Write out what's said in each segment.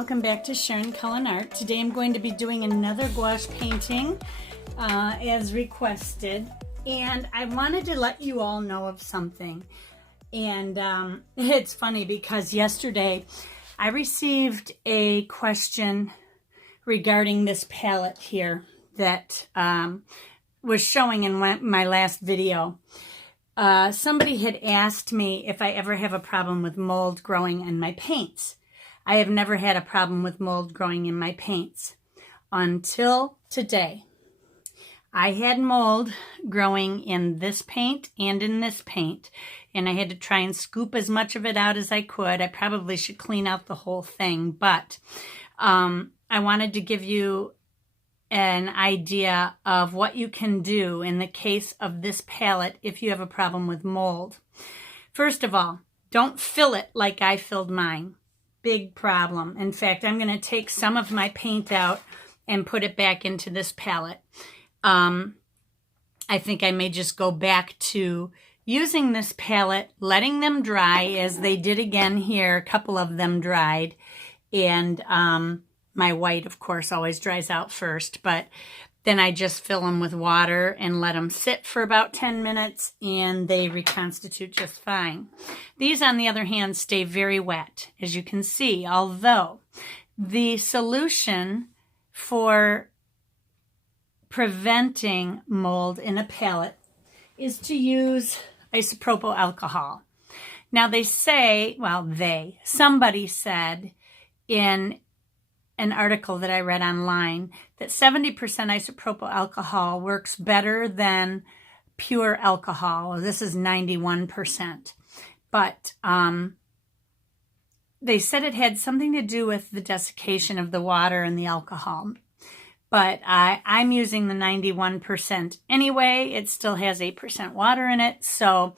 welcome back to Sharon Cullen Art. Today I'm going to be doing another gouache painting as requested, and I wanted to let you all know of something. And it's funny because yesterday I received a question regarding this palette here that was showing in my last video. Somebody had asked me if I ever have a problem with mold growing in my paints. I have never had a problem with mold growing in my paints until today. I had mold growing in this paint and in this paint, and I had to try and scoop as much of it out as I could. I probably should clean out the whole thing, but I wanted to give you an idea of what you can do in the case of this palette if you have a problem with mold. First of all, don't fill it like I filled mine. Big problem. In fact, I'm going to take some of my paint out and put it back into this palette. I think I may just go back to using this palette, letting them dry as they did again here. A couple of them dried, and my white, of course, always dries out first, but then I just fill them with water and let them sit for about 10 minutes, and they reconstitute just fine. These, on the other hand, stay very wet, as you can see, although the solution for preventing mold in a palette is to use isopropyl alcohol. Now they say, well, somebody said in an article that I read online that 70% isopropyl alcohol works better than pure alcohol. This is 91%. But they said it had something to do with the desiccation of the water and the alcohol. But I'm using the 91% anyway. It still has 8% water in it, so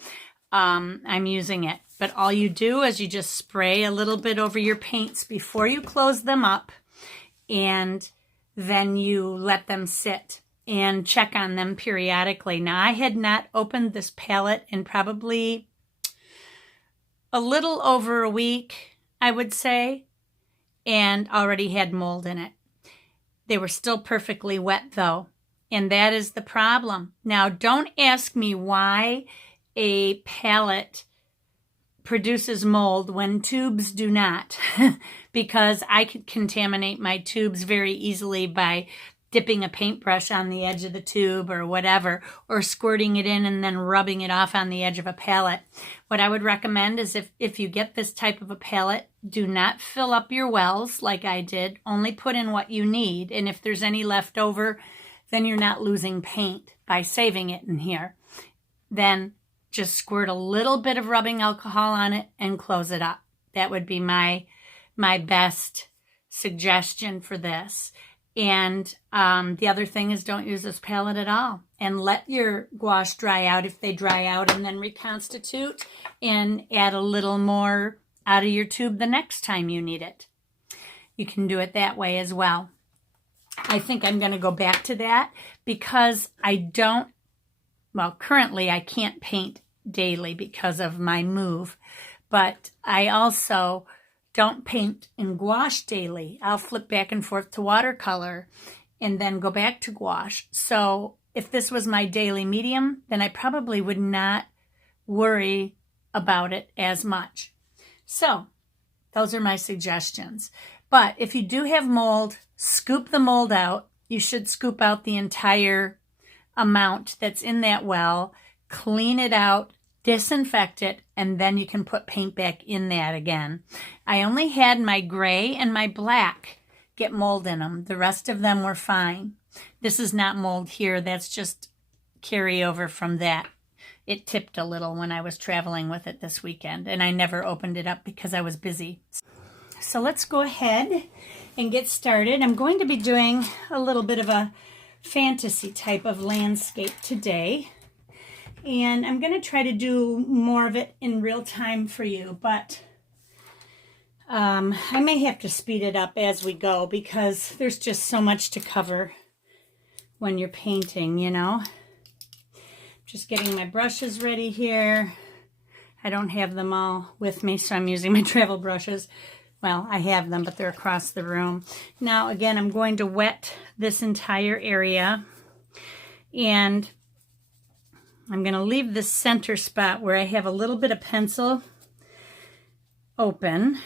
I'm using it. But all you do is you just spray a little bit over your paints before you close them up, and then you let them sit and check on them periodically. Now, I had not opened this palette in probably a little over a week, I would say, and already had mold in it. They were still perfectly wet, though, and that is the problem. Now, don't ask me why a palette produces mold when tubes do not, because I could contaminate my tubes very easily by dipping a paintbrush on the edge of the tube or whatever, or squirting it in and then rubbing it off on the edge of a palette. What I would recommend is if you get this type of a palette, do not fill up your wells like I did. Only put in what you need, and if there's any left over, then you're not losing paint by saving it in here. Then just squirt a little bit of rubbing alcohol on it and close it up. That would be my best suggestion for this. And the other thing is, don't use this palette at all. And let your gouache dry out if they dry out, and then reconstitute and add a little more out of your tube the next time you need it. You can do it that way as well. I think I'm going to go back to that because currently I can't paint daily because of my move, but I also don't paint in gouache daily. I'll flip back and forth to watercolor and then go back to gouache. So if this was my daily medium, then I probably would not worry about it as much. So those are my suggestions. But if you do have mold, scoop the mold out. You should scoop out the entire amount that's in that well, clean it out, disinfect it, and then you can put paint back in that again. I only had my gray and my black get mold in them. The rest of them were fine. This is not mold here. That's just carryover from that. It tipped a little when I was traveling with it this weekend, and I never opened it up because I was busy. So let's go ahead and get started. I'm going to be doing a little bit of a fantasy type of landscape today, and I'm going to try to do more of it in real time for you, but I may have to speed it up as we go because there's just so much to cover when you're painting, you know. Just getting my brushes ready here. I don't have them all with me, so I'm using my travel brushes. Well, I have them, but they're across the room. Now, again, I'm going to wet this entire area, and I'm going to leave this center spot where I have a little bit of pencil open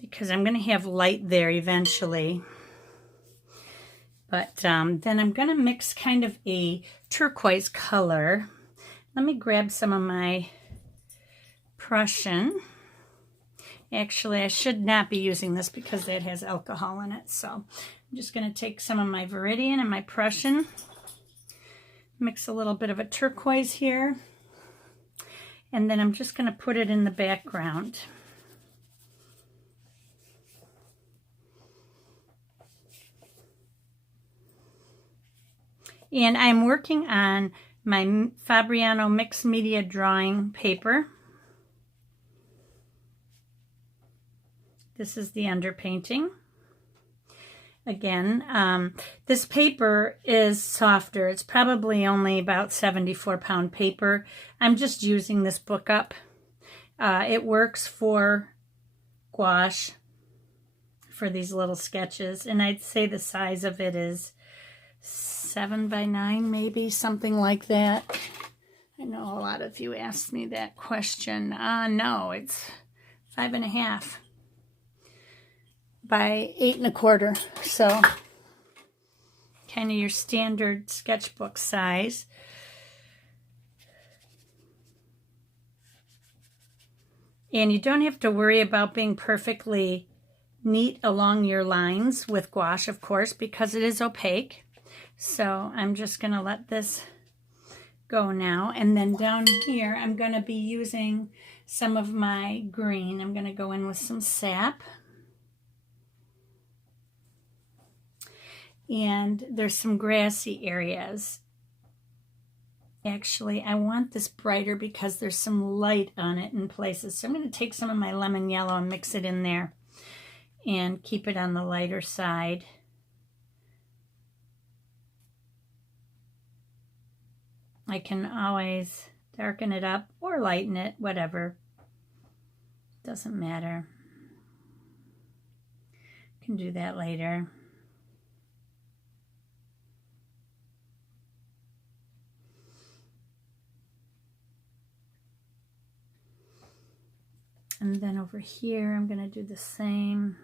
because I'm going to have light there eventually. But then I'm going to mix kind of a turquoise color. Let me grab some of my Prussian. Actually, I should not be using this because that has alcohol in it. So I'm just going to take some of my Viridian and my Prussian, mix a little bit of a turquoise here, and then I'm just going to put it in the background. And I'm working on my Fabriano mixed media drawing paper. This is the underpainting. Again, this paper is softer. It's probably only about 74-pound paper. I'm just using this book up. It works for gouache for these little sketches, and I'd say the size of it is 7 by 9, maybe, something like that. I know a lot of you asked me that question. No, it's 5.5 by 8.25. So kind of your standard sketchbook size. And you don't have to worry about being perfectly neat along your lines with gouache, of course, because it is opaque. So I'm just going to let this go now. And then down here, I'm going to be using some of my green. I'm going to go in with some sap. And there's some grassy areas. Actually, I want this brighter because there's some light on it in places. So I'm going to take some of my lemon yellow and mix it in there and keep it on the lighter side. I can always darken it up or lighten it, whatever. Doesn't matter. Can do that later. And then over here, I'm going to do the same.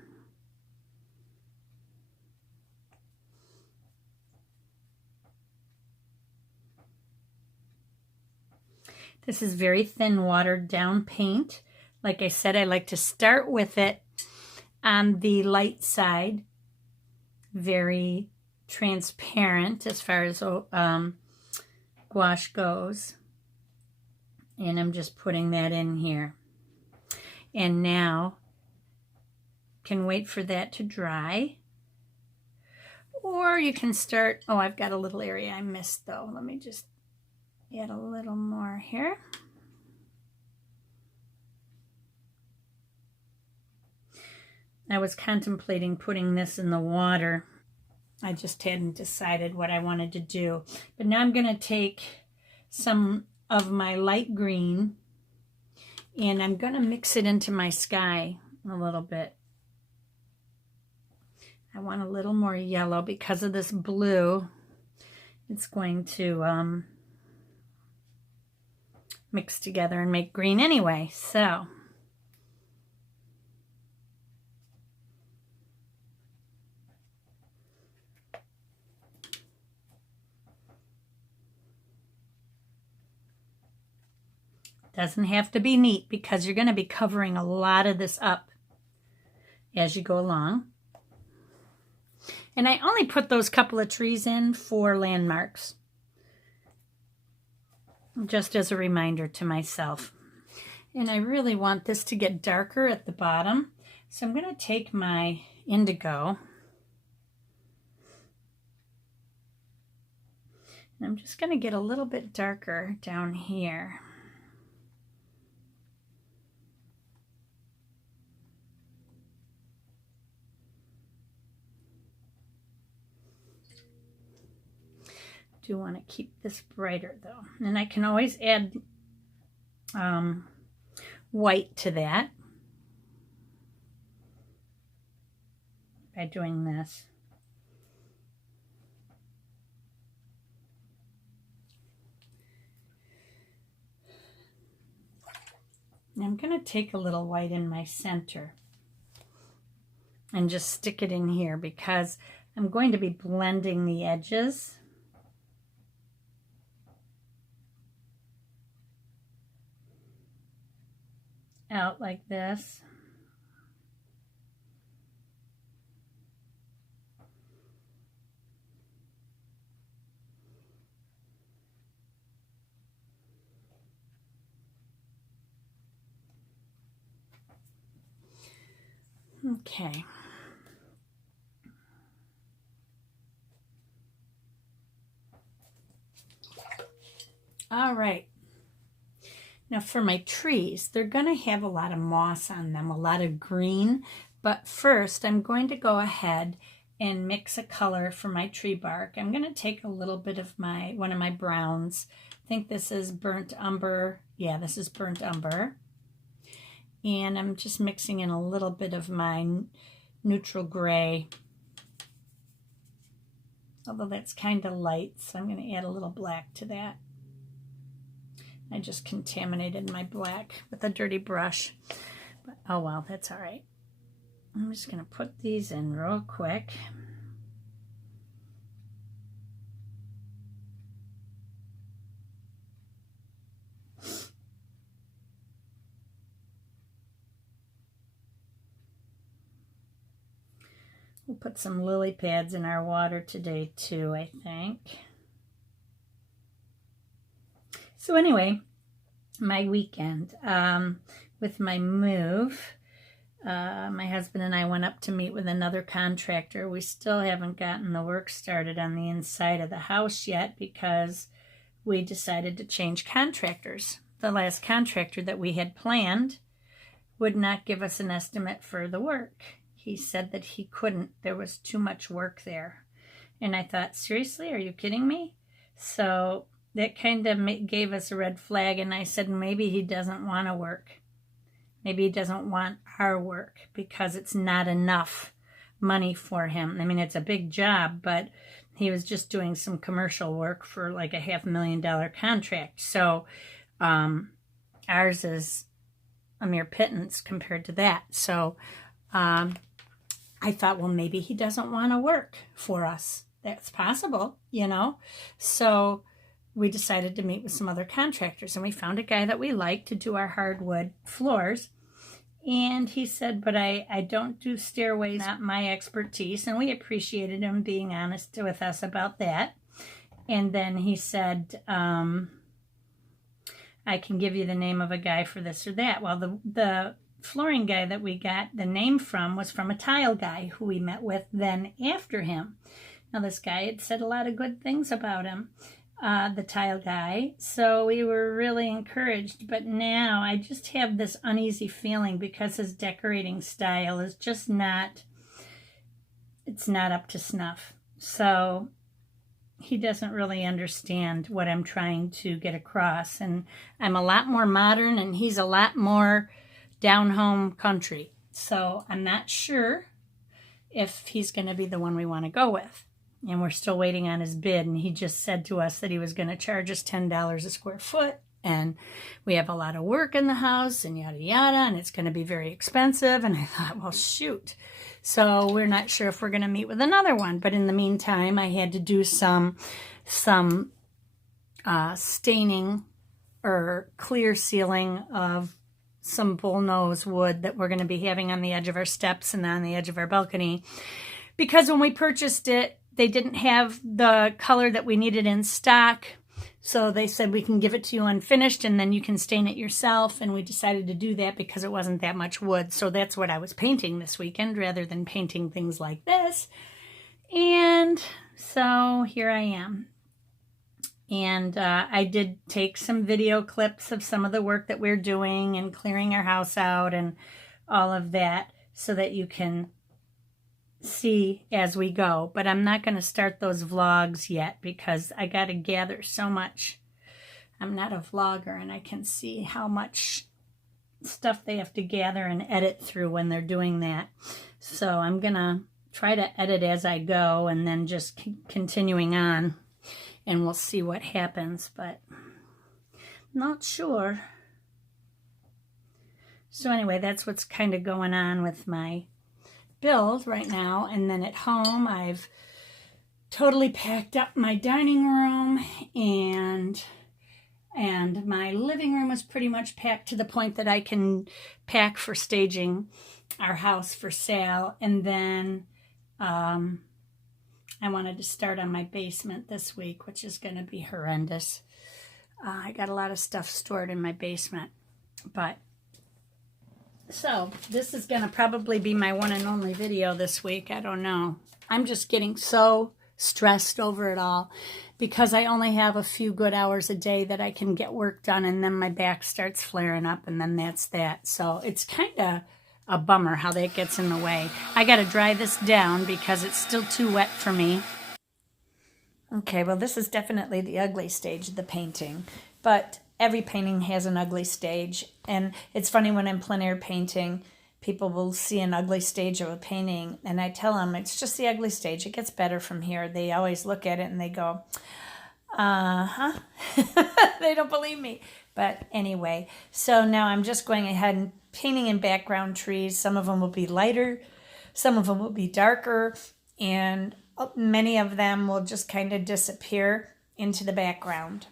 This is very thin, watered down paint. Like I said, I like to start with it on the light side. Very transparent as far as gouache goes. And I'm just putting that in here. And now, can wait for that to dry. Or you can start, oh, I've got a little area I missed though. Let me just add a little more here. I was contemplating putting this in the water. I just hadn't decided what I wanted to do. But now I'm going to take some of my light green and I'm going to mix it into my sky a little bit. I want a little more yellow because of this blue. It's going to mix together and make green anyway. So doesn't have to be neat because you're going to be covering a lot of this up as you go along. And I only put those couple of trees in for landmarks, just as a reminder to myself. And I really want this to get darker at the bottom. So I'm going to take my indigo. And I'm just going to get a little bit darker down here. Do want to keep this brighter though, and I can always add white to that. by doing this. And I'm going to take a little white in my center and just stick it in here because I'm going to be blending the edges. Out like this. Okay. All right. Now for my trees, they're going to have a lot of moss on them, a lot of green. But first, I'm going to go ahead and mix a color for my tree bark. I'm going to take a little bit of one of my browns. I think this is burnt umber. Yeah, this is burnt umber. And I'm just mixing in a little bit of my neutral gray. Although that's kind of light, so I'm going to add a little black to that. I just contaminated my black with a dirty brush. But, oh well, that's all right. I'm just going to put these in real quick. We'll put some lily pads in our water today too, I think. So anyway, my weekend with my move, my husband and I went up to meet with another contractor. We still haven't gotten the work started on the inside of the house yet because we decided to change contractors. The last contractor that we had planned would not give us an estimate for the work. He said that he couldn't. There was too much work there. And I thought, seriously, are you kidding me? So that kind of gave us a red flag, and I said maybe he doesn't want to work. Maybe he doesn't want our work because it's not enough money for him. I mean, it's a big job, but he was just doing some commercial work for like a $500,000 contract. So ours is a mere pittance compared to that. So I thought, well, maybe he doesn't want to work for us. That's possible, you know. So we decided to meet with some other contractors, and we found a guy that we like to do our hardwood floors. And he said, but I don't do stairways, not my expertise. And we appreciated him being honest with us about that. And then he said, I can give you the name of a guy for this or that. Well, the flooring guy that we got the name from was from a tile guy who we met with then after him. Now, this guy had said a lot of good things about him, the tile guy, so we were really encouraged. But now I just have this uneasy feeling because his decorating style is just not, it's not up to snuff. So he doesn't really understand what I'm trying to get across. And I'm a lot more modern, and he's a lot more down-home country. So I'm not sure if he's going to be the one we want to go with. And we're still waiting on his bid. And he just said to us that he was going to charge us $10 a square foot. And we have a lot of work in the house and yada, yada. And it's going to be very expensive. And I thought, well, shoot. So we're not sure if we're going to meet with another one. But in the meantime, I had to do some staining or clear sealing of some bullnose wood that we're going to be having on the edge of our steps and on the edge of our balcony. Because when we purchased it, they didn't have the color that we needed in stock. So they said we can give it to you unfinished and then you can stain it yourself. And we decided to do that because it wasn't that much wood. So that's what I was painting this weekend rather than painting things like this. And so here I am. And I did take some video clips of some of the work that we're doing and clearing our house out and all of that so that you can see as we go. But I'm not going to start those vlogs yet because I got to gather so much. I'm not a vlogger, and I can see how much stuff they have to gather and edit through when they're doing that. So I'm going to try to edit as I go and then just continuing on, and we'll see what happens, but not sure. So anyway, that's what's kind of going on with my build right now. And then at home, I've totally packed up my dining room, and my living room is pretty much packed to the point that I can pack for staging our house for sale. And then I wanted to start on my basement this week, which is going to be horrendous. I got a lot of stuff stored in my basement, but so this is going to probably be my one and only video this week. I don't know. I'm just getting so stressed over it all because I only have a few good hours a day that I can get work done, and then my back starts flaring up, and then that's that. So it's kind of a bummer how that gets in the way. I got to dry this down because it's still too wet for me. Okay, well, this is definitely the ugly stage of the painting, but every painting has an ugly stage. And it's funny, when I'm plein air painting, people will see an ugly stage of a painting, and I tell them it's just the ugly stage. It gets better from here. They always look at it and they go, uh-huh. They don't believe me. But anyway, so now I'm just going ahead and painting in background trees. Some of them will be lighter, some of them will be darker, and many of them will just kind of disappear into the background.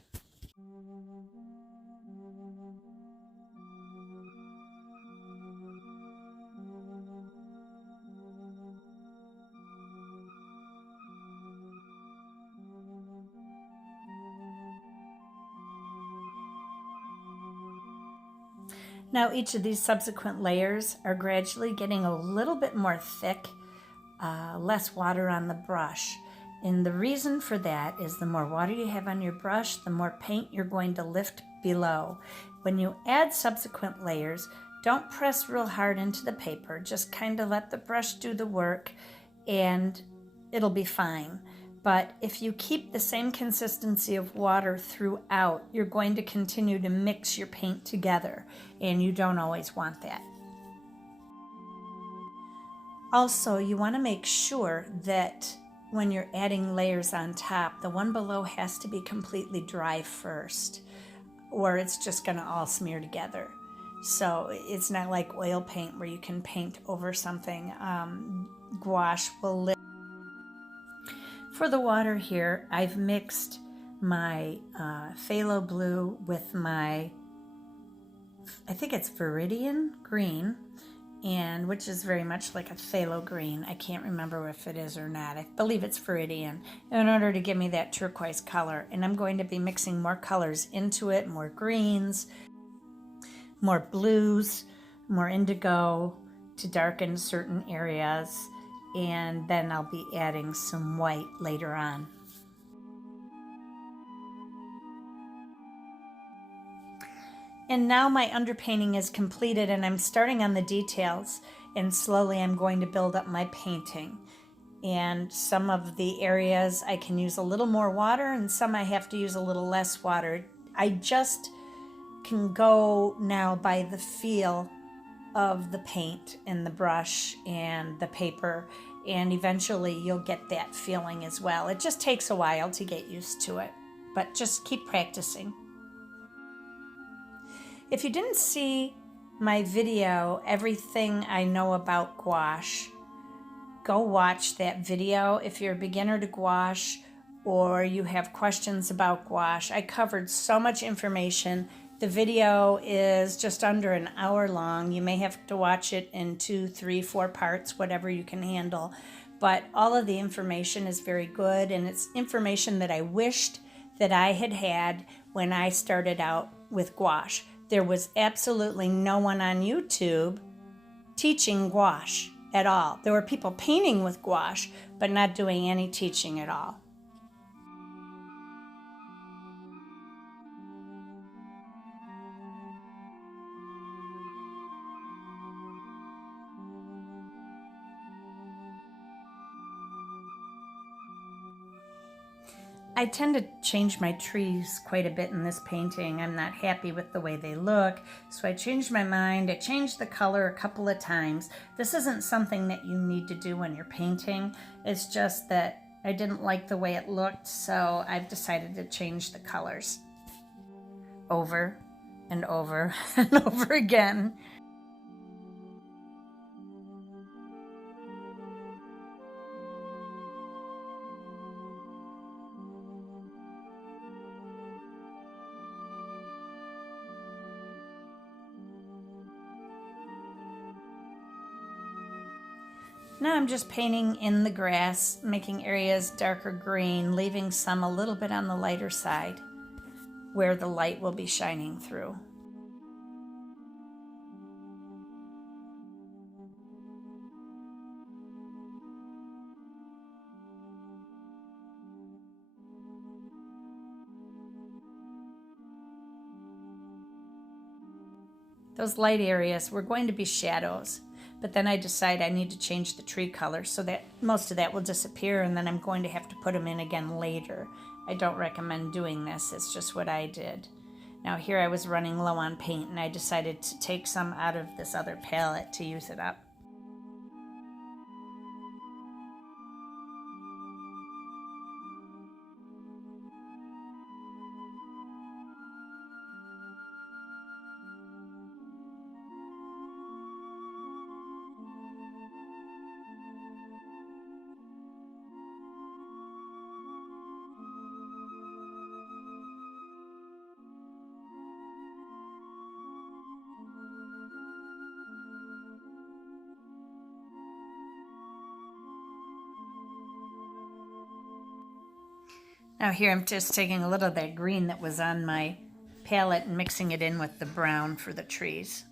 Now each of these subsequent layers are gradually getting a little bit more thick, less water on the brush. And the reason for that is the more water you have on your brush, the more paint you're going to lift below. When you add subsequent layers, don't press real hard into the paper. Just kind of let the brush do the work and it'll be fine. But if you keep the same consistency of water throughout, you're going to continue to mix your paint together, and you don't always want that. Also, you want to make sure that when you're adding layers on top, the one below has to be completely dry first, or it's just going to all smear together. So it's not like oil paint where you can paint over something. Gouache will lift. For the water here, I've mixed my phthalo blue with my, I think it's Viridian green, and which is very much like a phthalo green. I can't remember if it is or not. I believe it's Viridian, in order to give me that turquoise color. And I'm going to be mixing more colors into it, more greens, more blues, more indigo to darken certain areas. And then I'll be adding some white later on. And now my underpainting is completed, and I'm starting on the details, and slowly I'm going to build up my painting. And some of the areas I can use a little more water, and some I have to use a little less water. I just can go now by the feel of the paint and the brush and the paper, and eventually you'll get that feeling as well. It just takes a while to get used to it, but just keep practicing. If you didn't see my video, Everything I Know About Gouache, go watch that video. If you're a beginner to gouache or you have questions about gouache, I covered so much information. The video is just under an hour long. You may have to watch it in 2, 3, 4 parts, whatever you can handle. But all of the information is very good, and it's information that I wished that I had had when I started out with gouache. There was absolutely no one on YouTube teaching gouache at all. There were people painting with gouache, but not doing any teaching at all. I tend to change my trees quite a bit in this painting. I'm not happy with the way they look, so I changed my mind. I changed the color a couple of times. This isn't something that you need to do when you're painting. It's just that I didn't like the way it looked, so I've decided to change the colors over and over and over again. Now I'm just painting in the grass, making areas darker green, leaving some a little bit on the lighter side where the light will be shining through. Those light areas were going to be shadows, but then I decide I need to change the tree color so that most of that will disappear, and then I'm going to have to put them in again later. I don't recommend doing this, it's just what I did. Now here I was running low on paint, and I decided to take some out of this other palette to use it up. Now here I'm just taking a little of that green that was on my palette and mixing it in with the brown for the trees.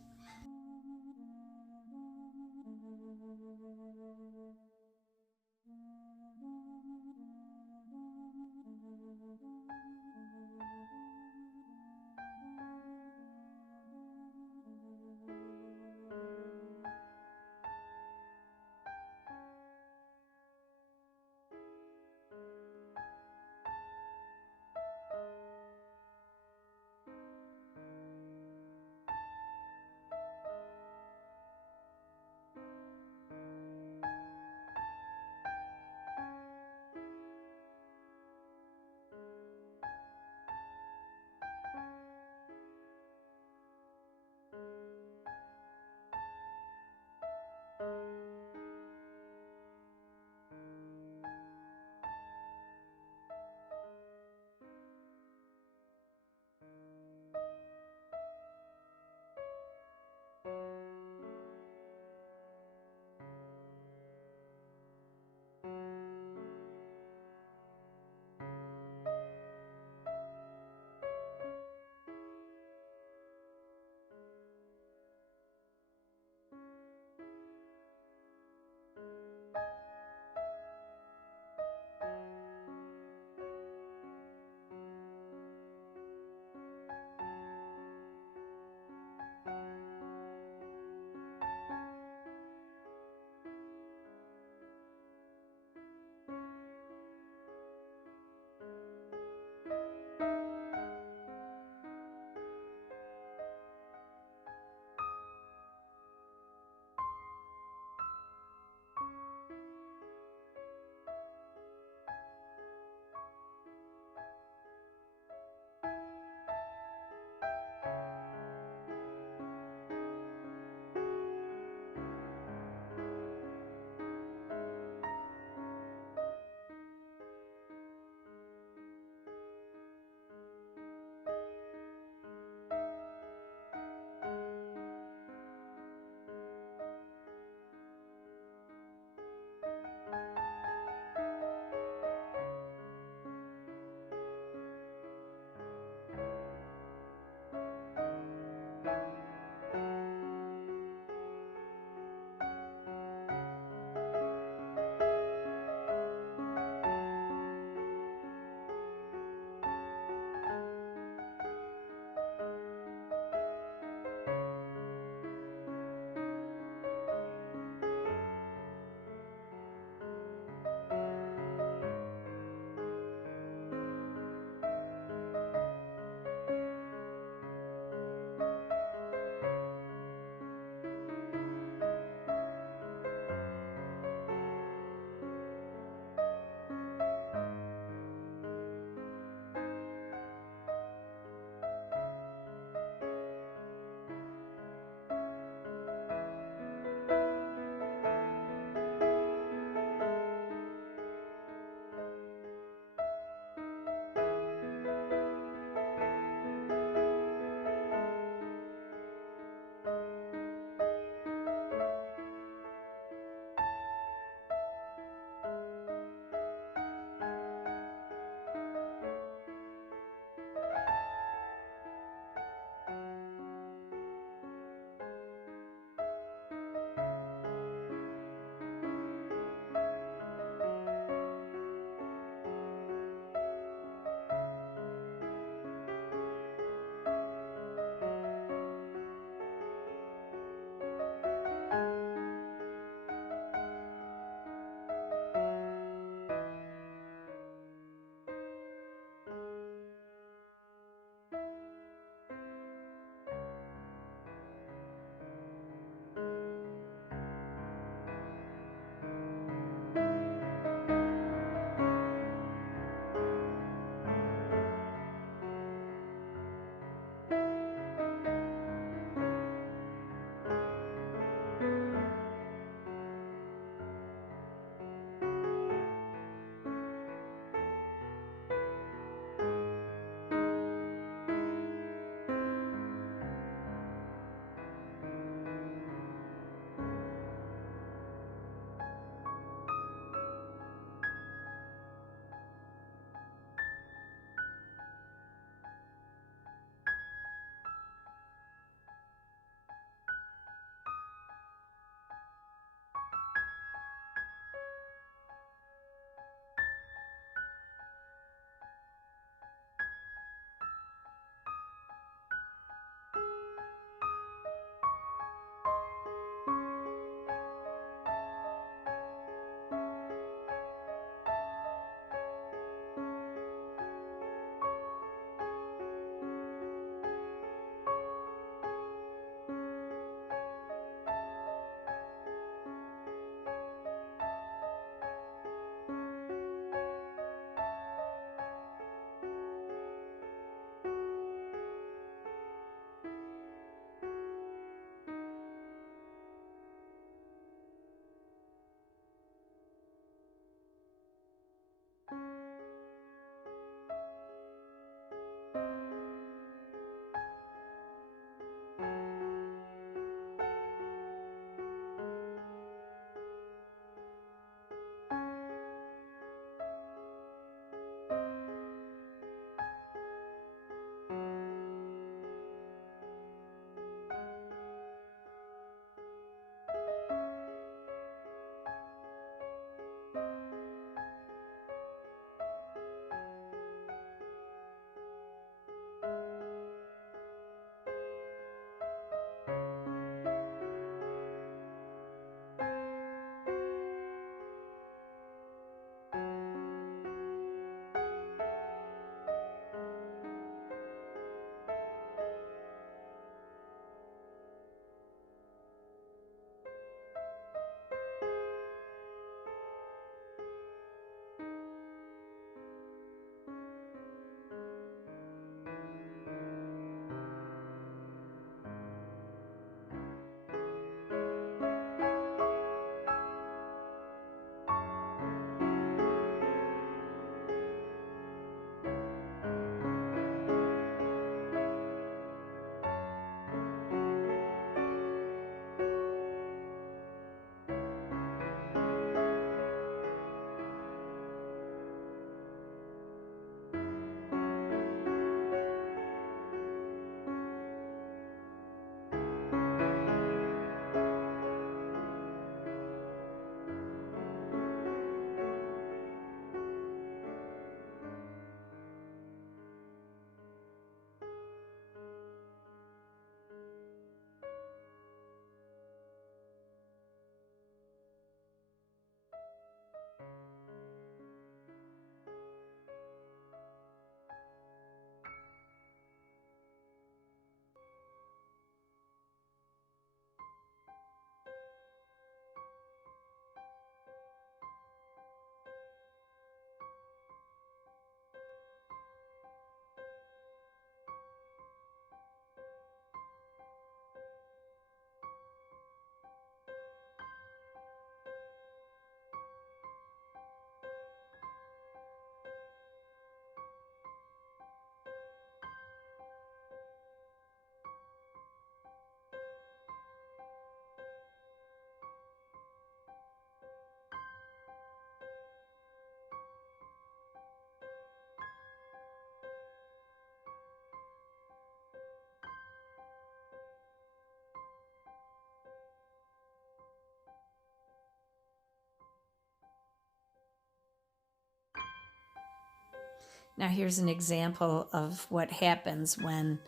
Now here's an example of what happens when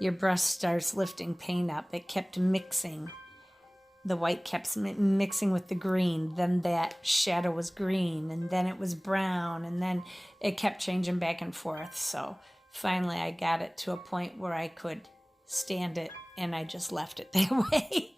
your brush starts lifting paint up. It kept mixing. The white kept mixing with the green. Then that shadow was green, and then it was brown, and then it kept changing back and forth. So finally I got it to a point where I could stand it, and I just left it that way.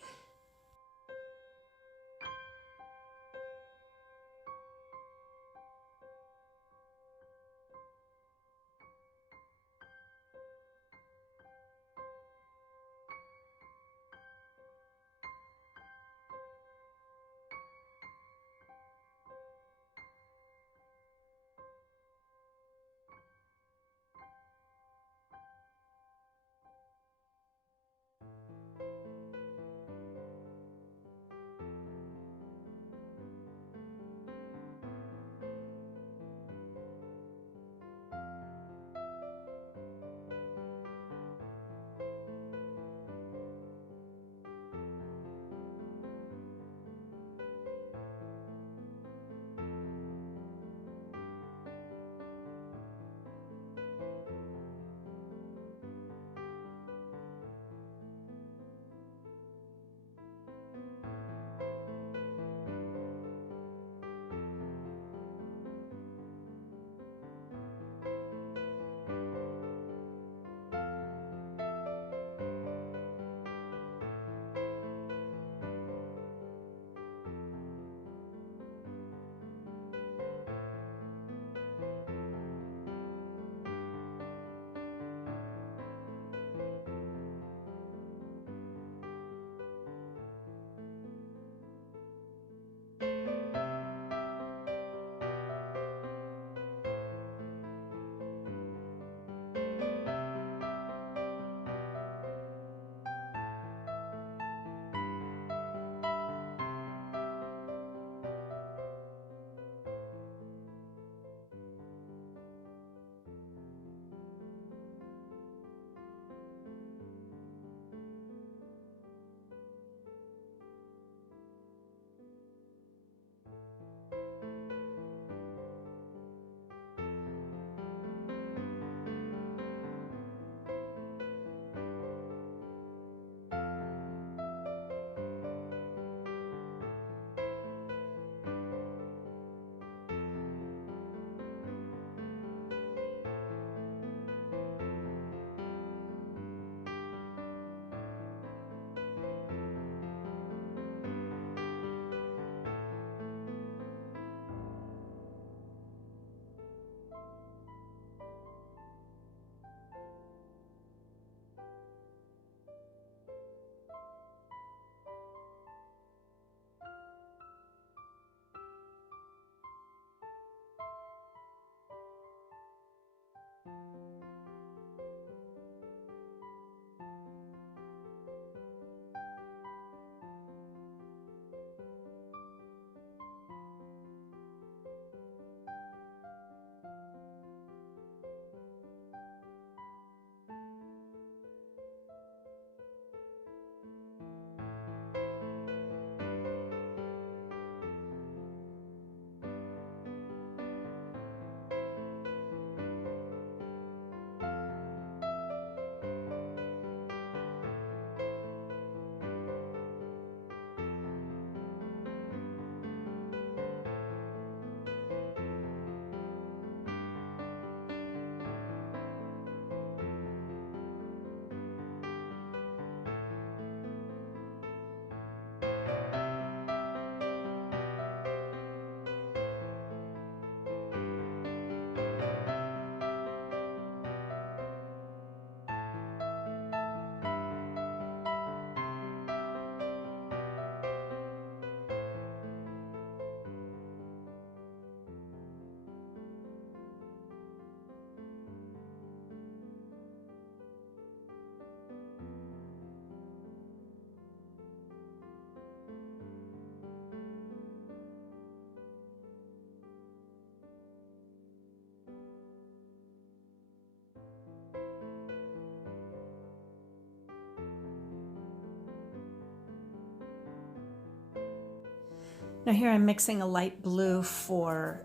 Now here I'm mixing a light blue for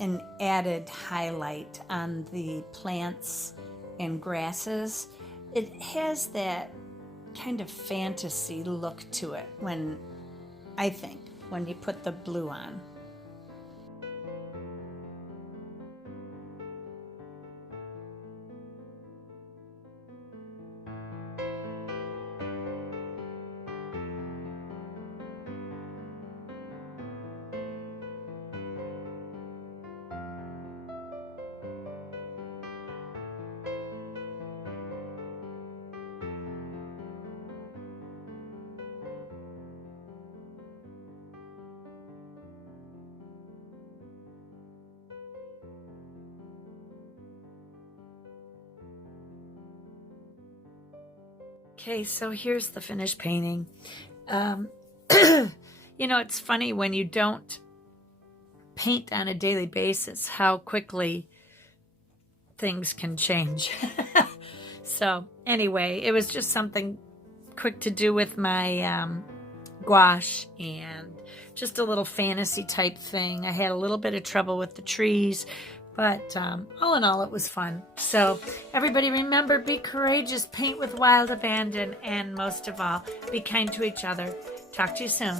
an added highlight on the plants and grasses. It has that kind of fantasy look to it when you put the blue on. Okay, so here's the finished painting. It's funny when you don't paint on a daily basis how quickly things can change. So anyway, it was just something quick to do with my gouache and just a little fantasy type thing. I had a little bit of trouble with the trees, but all in all, it was fun. So everybody remember, be courageous, paint with wild abandon, and most of all, be kind to each other. Talk to you soon.